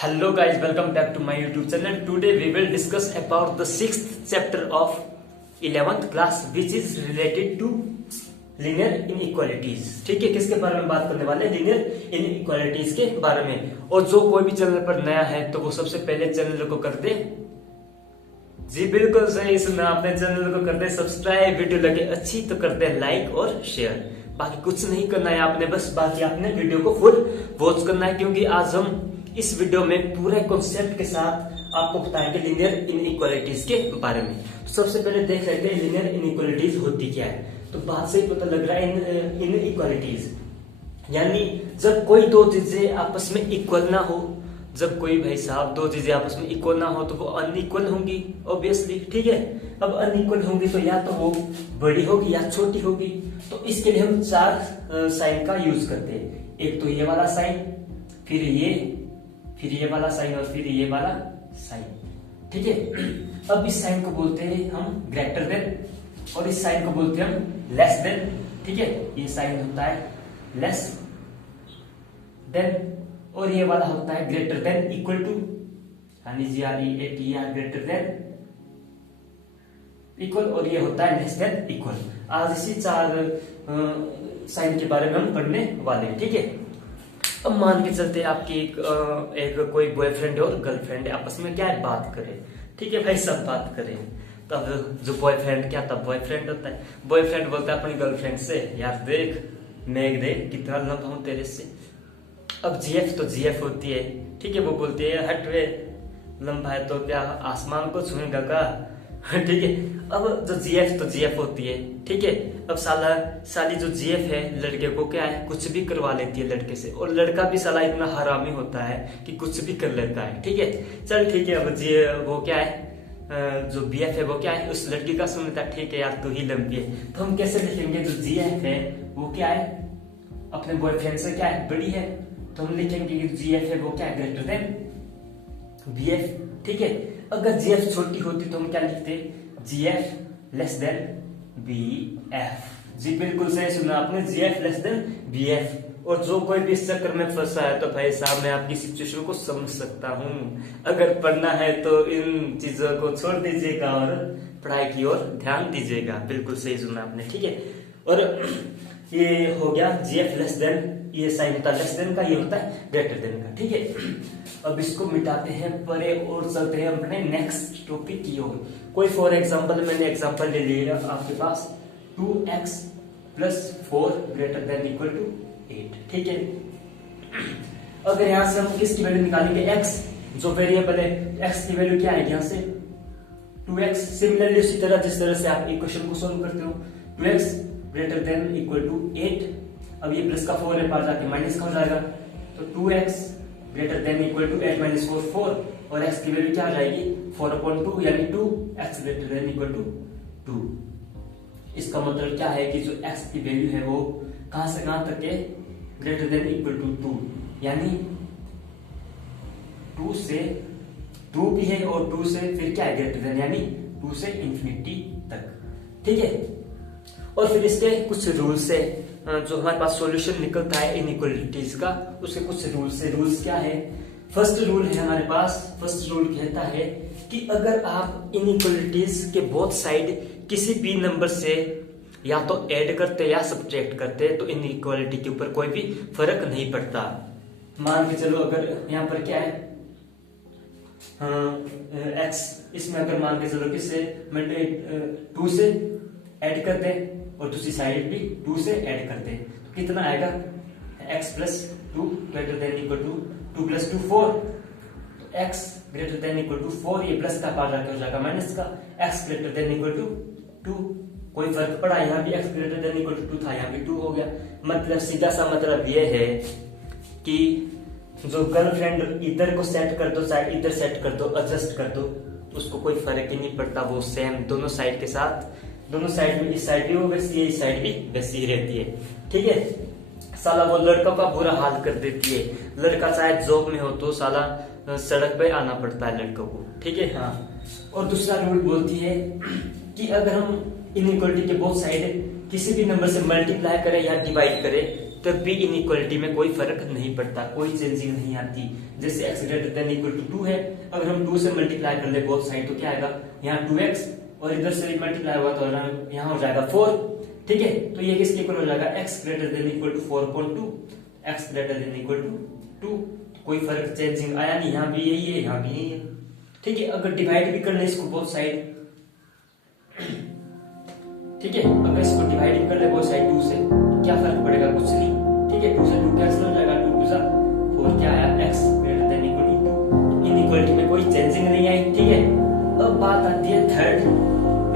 Hello guys, welcome back to my YouTube channel. Today we will discuss about the 6th chapter of 11th class which is related to linear inequalities. ठीक है, किसके बारे में बात करने वाले हैं? linear inequalities के बारे में। और जो कोई भी चैनल पर नया है तो वो सबसे पहले चैनल को कर दे, जी बिल्कुल सही सुना आपने, चैनल को कर दे सब्सक्राइब, वीडियो लगे अच्छी तो कर दे लाइक और शेयर। बाकी कुछ नहीं करना है आपने, बस बाकी आपने वीडियो को फुल वॉच करना है, क्योंकि आज हम इस वीडियो में पूरे कॉन्सेप्ट के साथ आपको बताएंगे लिनियर इनइक्वालिटीज के बारे में। तो सबसे पहले देख लेते हैं लिनियर इनइक्वालिटीज होती क्या है। तो बात से ही पता लग रहा है इनइक्वालिटीज यानी जब कोई दो चीजें आपस में इक्वल ना हो, जब कोई भाई साहब दो चीजें आपस में इक्वल ना हो तो वो अनइक्वल होंगी ऑब्वियसली। ठीक है, अब अनइक्वल होंगी तो या तो वो बड़ी होगी या छोटी होगी। तो इसके लिए हम चार साइन का यूज करते हैं। एक तो ये वाला साइन, फिर ये वाला साइन और फिर ये वाला साइन। ठीक है, अब इस साइन को बोलते हैं हम ग्रेटर देन और इस साइन को बोलते हैं हम लेस देन। ठीक है, ये साइन होता है लेस देन और ये वाला होता है ग्रेटर देन इक्वल टू, यानी GREATER ग्रेटर देन इक्वल, और ये होता है लेस देन इक्वल। आज इसी चार साइन के बारे में हम पढ़ने वाले हैं। ठीक है, अब मान के चलते आपकी एक कोई बॉयफ्रेंड और गर्लफ्रेंड आपस में क्या है, बात करें। ठीक है भाई, सब बात करें। तब जो बॉयफ्रेंड क्या तब बॉयफ्रेंड होता है, बॉयफ्रेंड बोलता है अपनी गर्लफ्रेंड से, यार देख मैं देख कितना लंबा हूं तेरे से। अब GF तो GF होती है। ठीक है, वो बोलती है हट वे, लंबा है तो क्या आसमान को छूएगा का। ठीक है, अब जो GF तो GF होती है। ठीक है, अब साली जो GF है लड़के को क्या है, कुछ भी करवा लेती है लड़के से, और लड़का भी साला इतना हरामी होता है कि कुछ भी कर लेता है। ठीक है, चल ठीक है, अब वो क्या है, जो BF है वो क्या है, उस लड़की का सुनता है, ठीक है यार तू ही लंबी है। तो हम कैसे लिखेंगे, जो GF है वो क्या है, अपने बॉयफ्रेंड से क्या है, बड़ी है। तो हम लिखेंगे कि GF है वो क्या है, ग्रेटर देन BF। ठीक है, अगर GF छोटी होती तो हम क्या लिखते, GF लेस देन BF। जी बिल्कुल सही सुना आपने, GF लेस देन BF। और जो कोई भी इस चक्कर में फंसा है तो भाई साहब मैं आपकी सिचुएशन को समझ सकता हूँ। अगर पढ़ना है तो इन चीजों को छोड़ दीजिएगा और पढ़ाई की ओर ध्यान दीजिएगा। बिल्कुल सही सुना आपने। ठीक है, और ये हो गया GF लेस देन, ये साइन होता है लेस देन का, ये होता है ग्रेटर देन का। ठीक है, अब इसको मिटाते हैं परे और चलते हैं अपने नेक्स्ट टॉपिक की ओर। कोई फॉर एग्जांपल मैंने एग्जांपल ले लिया आपके पास 2x plus 4 greater than equal to 8। ठीक है, अगर यहां से हम किसकी वैल्यू निकालेंगे, x जो वेरिएबल है, x की वैल्यू क्या आएगी यहाँ से 2x। सिमिलरली उसी तरह जिस तरह से आप इक्वेशन को सॉल्व करते हो, 2x greater than equal to 8। अब ये प्लस का 4 है, पास जाके माइनस का हो जाएगा, तो 2x greater than equal to 8 minus 4 4, और x की वैल्यू क्या आ जाएगी 4/2 यानी 2x greater than equal to 2। इसका मतलब क्या है कि जो x की वैल्यू है वो कहां से कहां तक है, ग्रेटर देन इक्वल टू 2, यानी 2 से 2 भी है और 2 से फिर क्या है ग्रेटर देन, यानी 2 से इंफिनिटी तक। ठीक है, और फिर इसके कुछ रूल्स है, जो हमारे पास सॉल्यूशन निकलता है इनइक्वालिटीज का, उसके कुछ रूल्स है। रूल्स क्या है, फर्स्ट रूल है हमारे पास, फर्स्ट रूल कहता है कि अगर आप इनइक्वालिटीज के बोथ साइड किसी भी नंबर से या तो ऐड करते या सब्ट्रैक्ट करते तो इनइक्वालिटी के ऊपर कोई भी फर्क नहीं पड़ता। मान के चलो अगर यहाँ पर क्या है x, इसमें अगर मान के चलो किससे 2 से ऐड करते और दूसरी साइड भी 2 से ऐड करते तो कितना आएगा, x plus 2 greater than equal to 2 plus 2 4, तो x greater than equal to 4, ये प्लस का पार जाके हो जाएगा माइनस का, x greater than equal to 2। कोई फर्क पड़ा, यहाँ भी x greater than equal to 2 था, यहाँ भी 2 हो गया। मतलब सीधा सा मतलब ये है कि जो गर्लफ्रेंड इधर को सेट कर दो चाहे इधर सेट कर दो, एडजस्ट कर दो, उसको कोई फर्क ही नहीं पड़ता, वो सेम दोनों साइड के साथ, दोनों साइड में, इस साइड भी वो वैसी है, इस साइड भी वैसी ही रहती है। ठीक है, साला वो लड़का का बुरा हाल कर देती है, लड़का चाहे जॉब में हो तो साला सड़क पे आना पड़ता है लड़कों को। ठीक है, हाँ। और दूसरा रूल बोलती है कि अगर हम इनइक्वालिटी के बोथ साइड किसी भी नंबर से मल्टीप्लाई करें या डिवाइड करें तब भी इनइक्वालिटी में कोई फर्क नहीं पड़ता, कोई चेंजिंग नहीं आती। जैसे x greater than equal to 2 है, अगर हम 2 से मल्टीप्लाई कर ले बोथ साइड तो क्या आएगा, यहाँ 2x और इधर से मल्टीप्लाई हुआ तो यहाँ हो जाएगा 4। ठीक है, तो ये किसके इक्वल हो जाएगा, x greater than equal to 4.2, x greater than equal to 2। कोई फर्क चेंजिंग आया नहीं, यहाँ भी यही है, यहाँ भी यही है। ठीक है, अगर डिवाइड भी कर ले इसको बोथ साइड, ठीक है, अगर इसको डिवाइड भी कर ले बोथ साइड 2 से, क्या फर्क पड़ेगा, कुछ नहीं। ठीक है, 2 से 2 कैंसिल हो जाएगा, 2 2 4 क्या आया, x greater than equal to 2। Inequality में कोई चेंजिंग नहीं आई। ठीक है, अब बात आती है थर्ड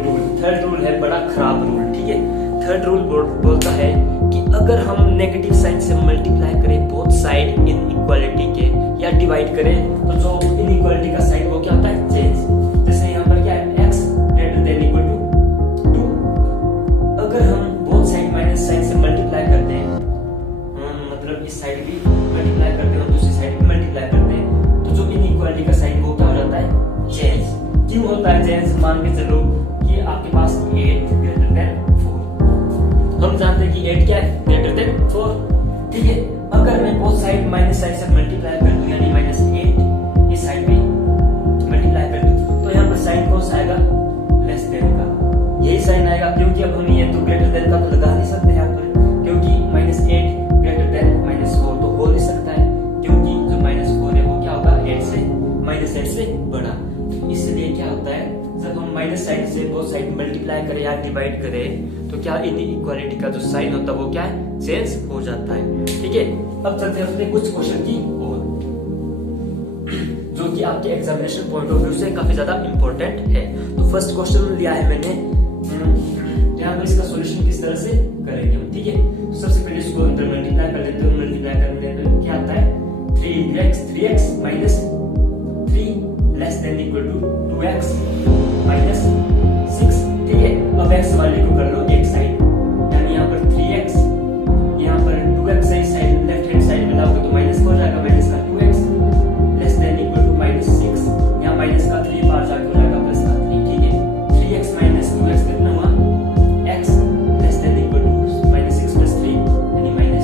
रूल। थर्ड रूल है बड़ा खराब रूल। ठीक है, थर्ड रूल बोलता है कि अगर हम नेगेटिव साइन से मल्टीप्लाई करें बोथ साइड इनइक्वालिटी के या डिवाइड करें तो जो इनइक्वालिटी का साइन वो क्या होता है, चेंज। जैसे यहाँ पर क्या है, x greater than equal to 2, अगर हम बोथ साइड माइनस साइन से मल्टीप्लाई करते हैं, मतलब इस साइड भी मल्टीप्लाई करते हैं और दूसरी साइड भी मल्टीप्लाई करते हैं, तो जो इनइक्वालिटी का साइन वो क्या हो जाता है, चेंज। क्यों होता है चेंज, मान के चलो कि आपके पास 8 ग्रेटर देन 4, हम जानते हैं कि 8 क्या है, ग्रेटर देन 4। ठीक है, अगर मैं बोथ साइड माइनस साइन से मल्टीप्लाई कर दूं यानी -8 इस साइड भी मल्टीप्लाई कर दूं, तो यहाँ पर साइन कौन सा आएगा, लेस देन का, यही साइन आएगा। क्योंकि अब हम ये तो ग्रेटर देन का तो लगा नहीं सकते यहाँ पर, क्योंकि -8 ग्रेटर देन -4 तो हो नहीं सकता है, क्योंकि जो -4 है वो क्या होगा, 8 से बड़ा। इसलिए क्या होता है, जब हम माइनस साइन से बोथ साइड मल्टीप्लाई करें या डिवाइड करें तो क्या इनइक्वालिटी का जो साइन होता है वो क्या है, चेंज हो जाता है। ठीक है, अब चलते हैं अपने कुछ क्वेश्चन की ओर, जो कि आपके एग्जामिनेशन पॉइंट ऑफ व्यू से काफी ज्यादा इंपॉर्टेंट है। तो फर्स्ट क्वेश्चन लिया है मैंने, यहाँ पर इसका सॉल्यूशन किस तरह से करेंगे हम। ठीक है, तो सबसे पहले इसको अंदर मल्टीप्लाई कर लेते हैं, मल्टीप्लाई करने पर क्या आता है, 3x minus 3 less than equal to 2x minus 6। ठीक है, अब x वाले को कर लो एक साइड, यानी यहाँ पर 3x, यहाँ पर 2x सही साइड लेफ्ट हैंड साइड में लाओगे तो माइनस हो जाएगा, माइनस का 2x less than equal to -6, यहाँ माइनस का 3 बार जाके हो जाएगा प्लस का 3। ठीक है, 3x माइनस 2x कितना हुआ, x less than equal to -6 plus 3 यानी -3।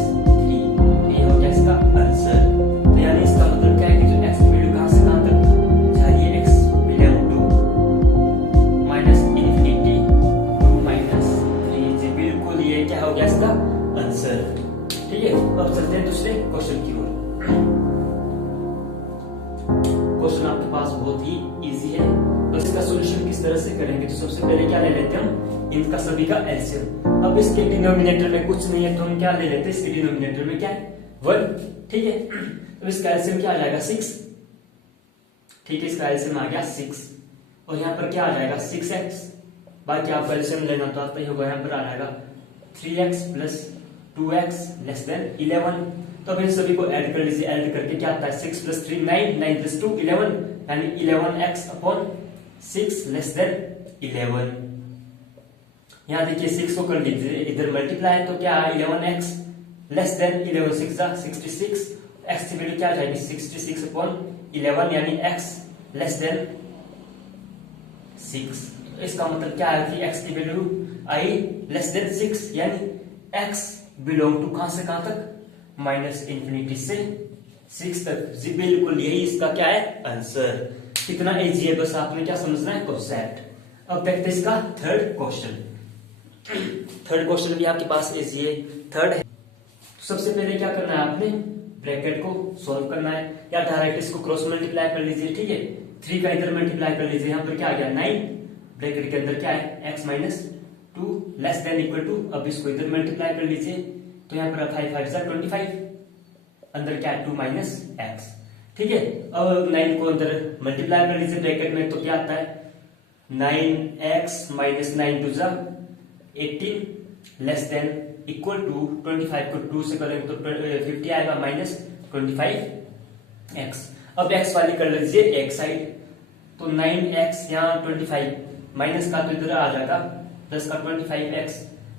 ये हो गया इसका आंसर। तो यानी इसका मतलब क्या है कि जो x की वैल्यू कहां से कहां तक, आंसर। ठीक है, अब चलते हैं दूसरे क्वेश्चन की ओर। क्वेश्चन आपके पास बहुत ही इजी है, तो इसका सॉल्यूशन किस तरह से करेंगे, तो सबसे पहले क्या ले लेते हैं हम, इनका सभी का एलसीएम। अब इसके डिनोमिनेटर में कुछ नहीं है तो हम क्या ले लेते हैं, इसके डिनोमिनेटर में क्या है, 1। ठीक है, तो इसका एलसीएम क्या आ जाएगा, 6। ठीक है, इसका एलसीएम आ गया 6, और यहाँ पर क्या आ जाएगा, 6x। बाकी आपको एलसीएम लेना तो आता ही होगा, यहाँ पर आ जाएगा 3x plus 2x less than 11। तो अब इन सभी को ऐड कर लीजिए, ऐड करके क्या आता है, 6 प्लस 3 9, 9 प्लस 2 11, यानी 11x अपॉन 6 लेस देन 11। यहाँ देखिए 6 को कर लीजिए इधर मल्टीप्लाई, तो क्या 11x लेस देन 11 6 जा 66, x की वैल्यू क्या आ जाएगी, 66 अपॉन 11 यानी x लेस देन 6। इसका मतलब क्या है कि x की वैल्यू आई लेस देन 6, यानी x बिलोंग टू कहां से कहां तक, -∞ से 6 तक। जी बिल्कुल, यही इसका क्या है, आंसर। कितना इजी है, बस आपने क्या समझना है, कॉन्सेप्ट। अब देखते हैं इसका थर्ड क्वेश्चन। थर्ड क्वेश्चन भी आपके पास इजी है, थर्ड है। सबसे पहले क्या करना है, आपने ब्रैकेट को सॉल्व करना है, या डायरेक्ट इसको क्रॉस मल्टीप्लाई कर लीजिए। ठीक है, 3 का इधर मल्टीप्लाई कर लीजिए, यहाँ पर क्या आ गया 9, ब्रैकेट के अंदर क्या है, x minus 2 less than equal to, अब इसको इधर मल्टीप्लाई कर लीजिए, तो यहाँ पर 5 5 25, अंदर क्या है 2 माइनस x। ठीक है, अब 9 को अंदर मल्टीप्लाई कर लीजिए ब्रैकेट में, तो क्या आता है 9x माइनस 9 2 जा 18 लेस देन इक्वल टू 25 को 2 से करेंगे तो 50 आएगा माइनस 25x। अब x वाली कर लीजिए एक साइड, तो 9x यहाँ 25 माइनस का तो इधर आ जाएगा प्लस का 25x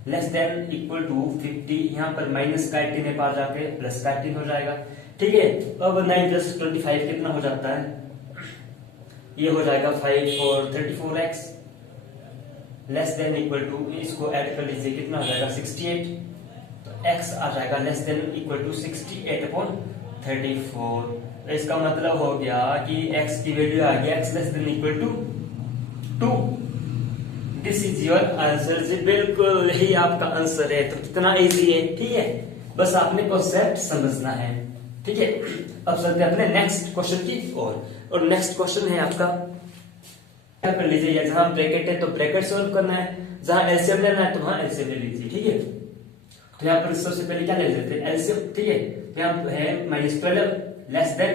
less than equal to 50, यहाँ पर माइनस का 18 है, पार जाके प्लस का 18 हो जाएगा। ठीक है, अब 9 प्लस 25 कितना हो जाता है, ये हो जाएगा 5 और 34x less than equal to, इसको ऐड कर लीजिए कितना हो जाएगा 68। तो x आ जाएगा लेस देन इक्वल टू 68/34। तो इसका मतलब हो गया कि x की वैल्यू आ गया x less than equal to 2। This is your answer जी, बिल्कुल ही आपका आंसर है। तो कितना इजी है, ठीक है, बस आपने कॉन्सेप्ट समझना है, ठीक है। अब चलते हैं अपने नेक्स्ट क्वेश्चन की और नेक्स्ट क्वेश्चन है आपका, क्या कर लीजिए, जहां ब्रैकेट है तो ब्रैकेट सॉल्व करना है, जहां एलसीएम लेना है तो वहां एलसीएम ले लीजिए, ठीक है। तो यहाँ पर सबसे पहले क्या ले लेते हैं, एलसीएम, ठीक है। तो यहाँ पर है -12 लेस देन,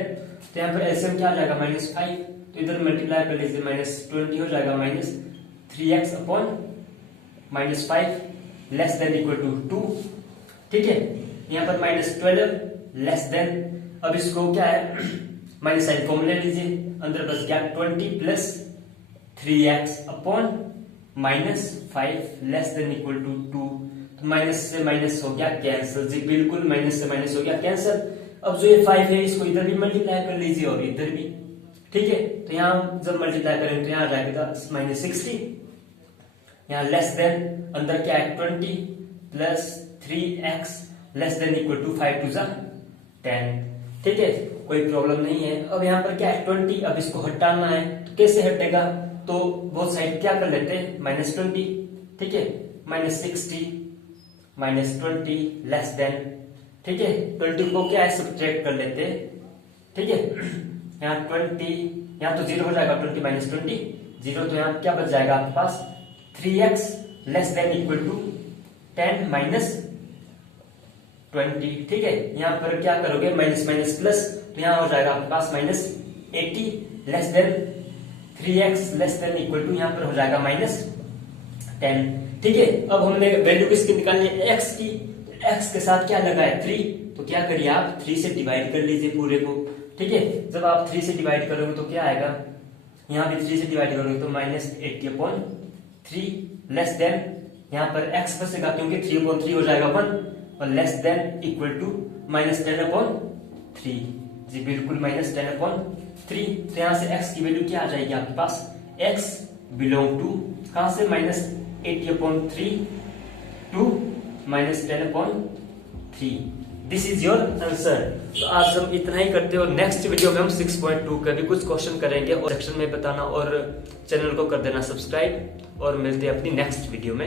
तो यहाँ पर एलसीएम क्या आ जाएगा -5, तो इधर मल्टीप्लाई कर लीजिए, -20 हो जाएगा -3x/-5 less than equal to 2, ठीक है। यहाँ पर -12 लेस देन, अब इसको क्या है माइनस साइन कॉमन ले लीजिए, अंदर बस क्या 20 plus 3x/-5 less than equal to 2। तो माइनस से माइनस हो गया कैंसिल जी, बिल्कुल माइनस से माइनस हो गया कैंसिल। अब जो ये 5 है इसको इधर भी मल्टीप्लाई कर लीजिए और इधर भी, ठीक है। तो यहाँ जब मल्टीप्लाई करेंगे तो यहाँ जाएगा -60, यहाँ लेस देन, अंदर क्या है 20 plus 3x less than equal to 5 2 10, ठीक है, कोई प्रॉब्लम नहीं है। अब यहाँ पर क्या है 20, अब इसको हटाना है, तो कैसे हटेगा, तो बोथ साइड क्या कर लेते हैं -20, ठीक है, -60 -20 लेस देन, ठीक है, 20 को क्या है सब्ट्रैक्ट कर लेते हैं, ठीक है। यहाँ 20, यहाँ तो 0 हो जाएगा, 20 -20 0, तो यहाँ क्या बच जाएगा आपके पास 3x less than equal to 10 -20, ठीक है। यहाँ पर क्या करोगे माइनस माइनस प्लस, तो यहाँ हो जाएगा आपके पास -80 less than 3x less than equal to, यहाँ पर हो जाएगा -10, ठीक है। अब हमने वैल्यू किसकी निकालनी है, x की, x के साथ क्या लगा है 3, तो क्या करिए आप 3 से डिवाइड कर लीजिए पूरे को, ठीक है। जब आप 3 से डिवाइड करोगे तो क्या आएगा, यहाँ भी 3 से डिवाइड करोगे तो -80/3 लेस देन, यहाँ पर x बचेगा क्योंकि 3/3 हो जाएगा 1, और लेस देन इक्वल टू -10/3 जी, बिल्कुल -10/3। तो यहाँ से x की वैल्यू क्या आ जाएगी आपके पास, x बिलोंग टू कहां से -80/3 to -10/3। This is your answer. तो आज हम इतना ही करते हैं और नेक्स्ट वीडियो में हम 6.2 का भी कुछ क्वेश्चन करेंगे और सेक्शन में बताना, और चैनल को कर देना सब्सक्राइब, और मिलते हैं अपनी नेक्स्ट वीडियो में।